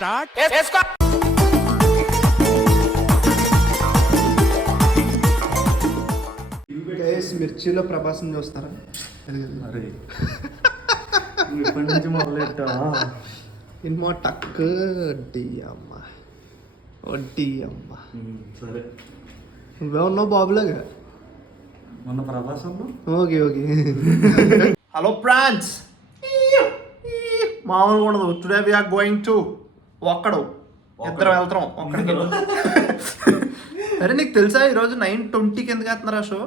Start. మిర్చిలో ప్రభాసం చూస్తారా? అరే ఇప్పటి నుంచి మొదలెట్టా ఇన్మో టక్ వడ్డీ అమ్మ వడ్డీ అమ్మ. సరే నువ్వే ఉన్నావు బాబులాగా మొన్న ప్రభాసంలో. Okay okay. హలో ఫ్రాన్స్, మామూలుగా ఉండదు. టుడే వీఆర్ గోయింగ్ టు ఒక్కడు ఇద్దరు వెళ్తాం ఒక్కడికి. అరే నీకు తెలుసా ఈరోజు 9:20కి ఎందుకు వేస్తున్నారా షో?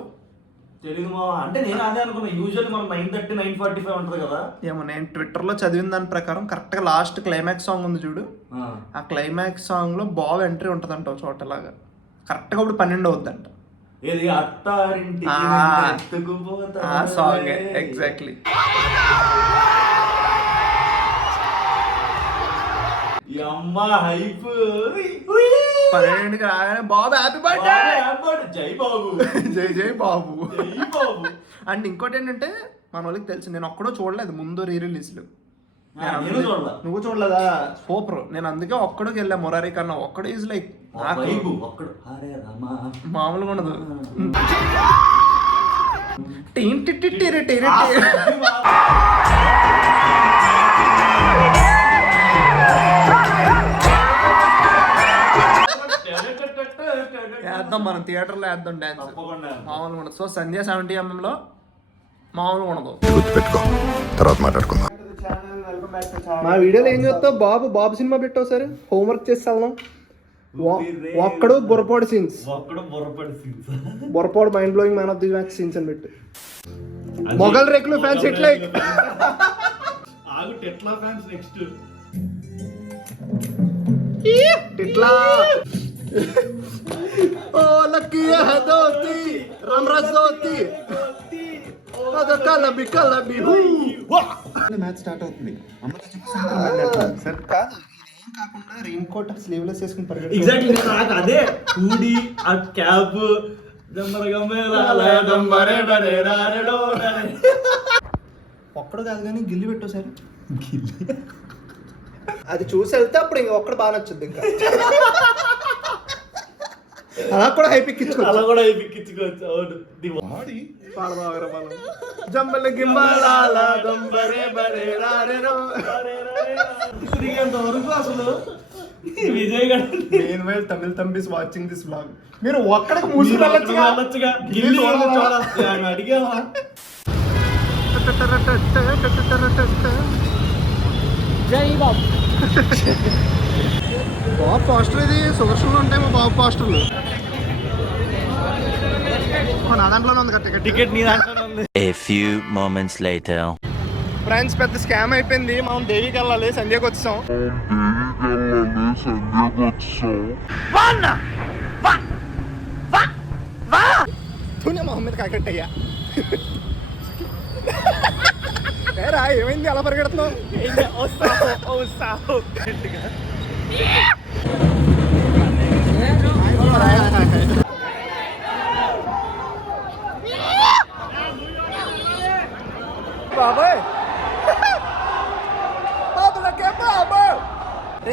తెలుగు అంటే నేను అదే అనుకున్నా. యూజువల్లీ మనం 9:30 9:45 ఉంటుంది కదా. ఏమో నేను ట్విట్టర్లో చదివిన దాని ప్రకారం కరెక్ట్గా లాస్ట్ క్లైమాక్స్ సాంగ్ ఉంది చూడు, ఆ క్లైమాక్స్ సాంగ్లో బాబు ఎంట్రీ ఉంటుందంట చోటలాగా. కరెక్ట్గా ఇప్పుడు 12 అవుద్దంట. ఏది అత్తారింటి సాంగ్ ఎగ్జాక్ట్లీ. అమ్మా హైప్ 12కి రాగానే బాబు హ్యాపీ బర్త్డే, జై బాబు, జై జై బాబు, జై బాబు. అండ్ ఇంకోటి ఏంటంటే మన వాళ్ళకి తెలుసు, నేను ఒక్కడో చూడలేదు ముందు రీరిలీజ్లు. నువ్వు చూడలేదా? సూపర్. నేను అందుకే ఒక్కడికి వెళ్ళా మురారి కన్నా. ఒక్కడు ఈజ్ లైక్ మామూలుగా ఉండదు. వేద్దాం మనం థియేటర్లో వేద్దాం డాన్స్. మామూలుగా ఉండదు. సో సంధ్య 70mm మామూలుగా ఉండదు. తర్వాత మాట్లాడుకుందాం. మా వీడియోలో ఏం చేస్తావు బాబు? బాబు సినిమా పెట్టావు సరే, హోంవర్క్ చేసి వెళ్దాం. ఒక్కడు బుర్రపాడు సీన్స్, బుర్రపాడు mind blowing man of the match scenes అని పెట్టు. మొగల్ రేకులు ఫ్యాన్స్ ఇట్లా ఇట్లా ఓ లక్కీ హదోతి రమరజోతి కలబి కలబి మ్యాచ్ స్టార్ట్ అవుతుంది. సార్ కాదు, ఇదేం కాకుండా రెయిన్ కోట్ స్లీవ్లెస్ వేసుకుని పరిగెత్తాలి. ఎగ్జాక్ట్లీ నాకు అదే హూడీ ఆ క్యాప్ ఒక్కడు కాదు కానీ గిల్లి పెట్టు సార్. అది చూసి వెళ్తే అప్పుడు ఇంకా ఒక్కడు బాగా నచ్చుద్ది. ఇంకా అలా కూడా హైపిక్కించుకోవచ్చు, అలా కూడా హైపిక్కించుకోవచ్చు. అవును జంబల గింబలాల దంబరే బరే రారెరో వరకు అసలు Vijay garu meanwhile Tamil thambis watching this vlog. మీరు ఒక్కడికి మూసుకెళ్ళొచ్చుగా. అడిగావా? జై బాబు. బాబు పోస్టర్ ఇది సుదర్శన్లో ఉంటాయి మా బాబు పోస్టర్లు. నా దాంట్లోనే ఉంది టికెట్ నీ దాంట్లోనే ఉంది. A few moments later. Friends పెద్ద స్కామ్ అయిపోయింది. మనం దేవికి వెళ్ళాలి, సంధ్యకి వచ్చాం. మొహమ్మద్ కాకట్టయ్యా రా, ఏమైంది అలా పరిగెడుతున్నావు? బాబాయ్ బాబులకే బాబు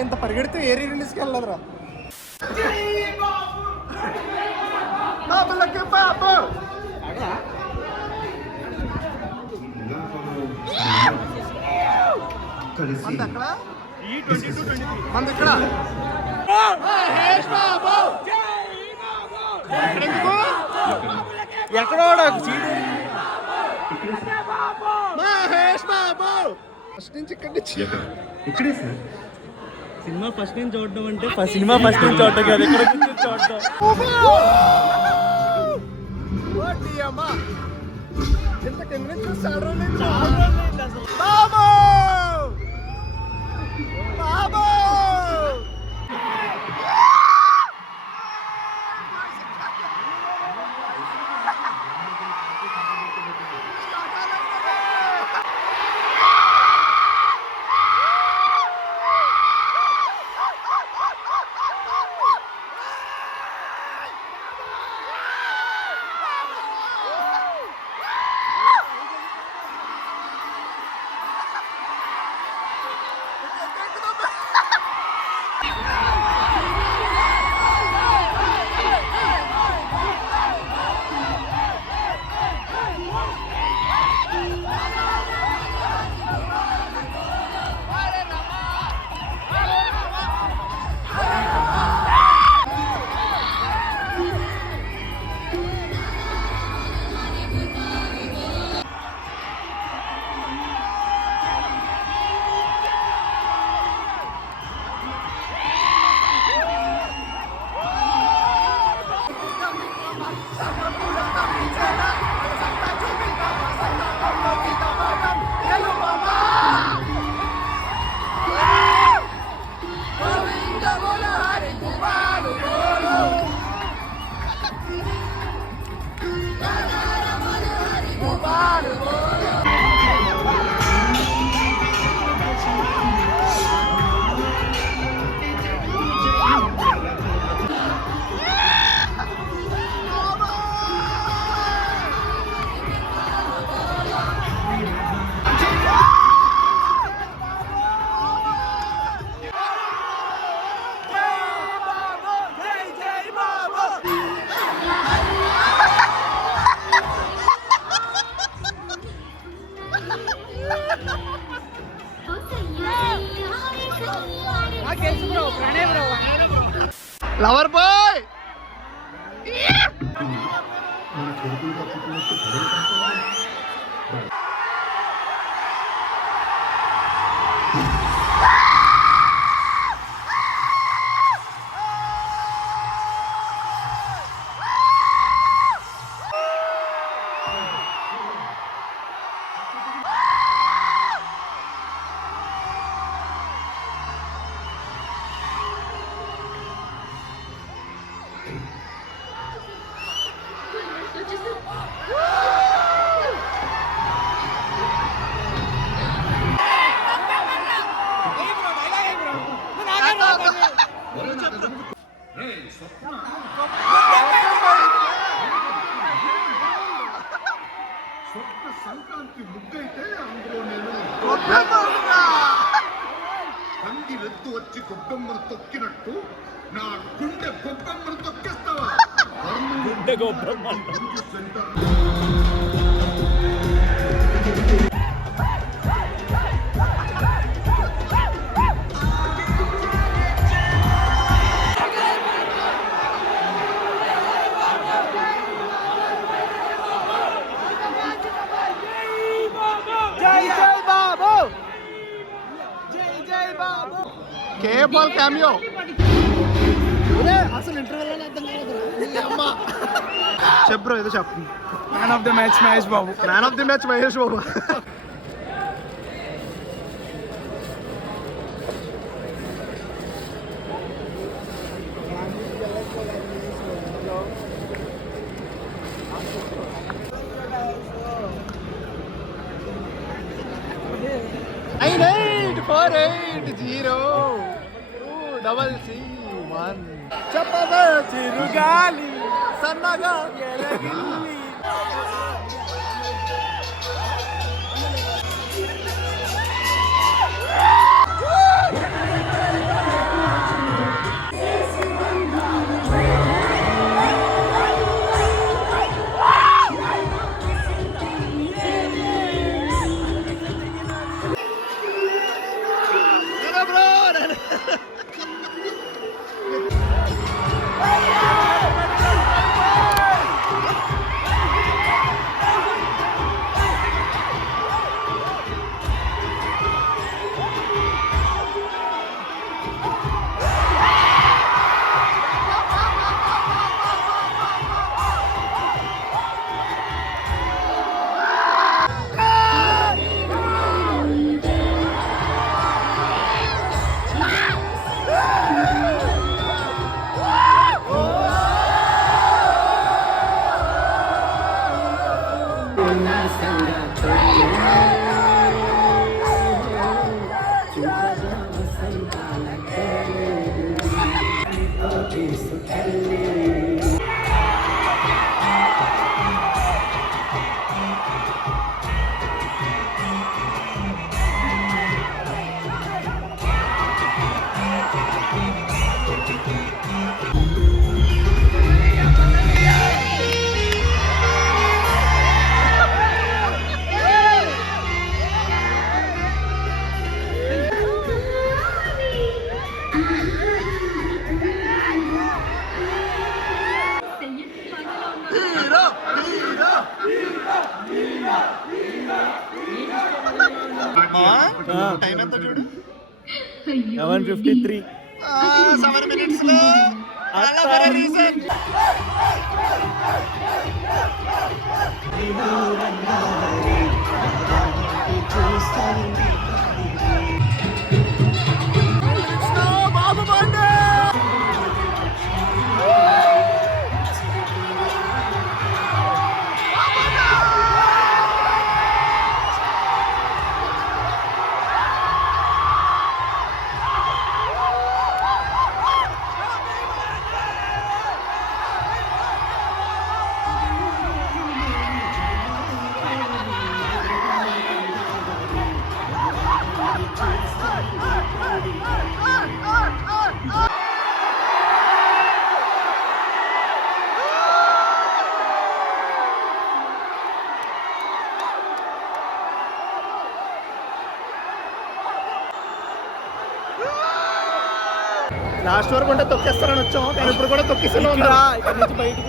ఇంత పరిగెడితే ఏ రిలీజ్కి వెళ్ళదురా. బాబులకే బాబు అక్కడ మన ఇక్కడ ఎక్కడో మహేష్ బాబు ఫస్ట్ నుంచి ఇక్కడే సార్ సినిమా ఫస్ట్ నుంచి చూడడం అంటే సినిమా ఫస్ట్ నుంచి చూడటం కాదు, ఎక్కడ నుంచి చూడటం. ఎంత కింద నుంచి చూస్తాడు బాబు బాబు. లవర్ బాయ్ సంక్రాంతి ముగ్గైతే అందులో నేను కంది వెత్తు వచ్చి గొబ్బమ్మను తొక్కినట్టు నా గుండె గొబ్బమ్మను తొక్కేస్తావా? గుండె గొబ్బమ్మ కేబల్ క్యామియో అసలు ఇంటర్వెల్ అర్థం కాదు. చెప్పు ఏదో చెప్పు. Man of the match Mahesh Babu. Man of the match Mahesh Babu. చెప్పగా చిరుగాలి సన్నగా ఎలగిల్లి. టైం ఎంత చూడు. 7:53. 7 minutes లో రీజన్. లాస్ట్ వరకు ఉంటే తొక్కేస్తారని వచ్చాం కానీ ఇప్పుడు కూడా తొక్కిస్తున్నాం. ఇక్కడ నుంచి బయటికి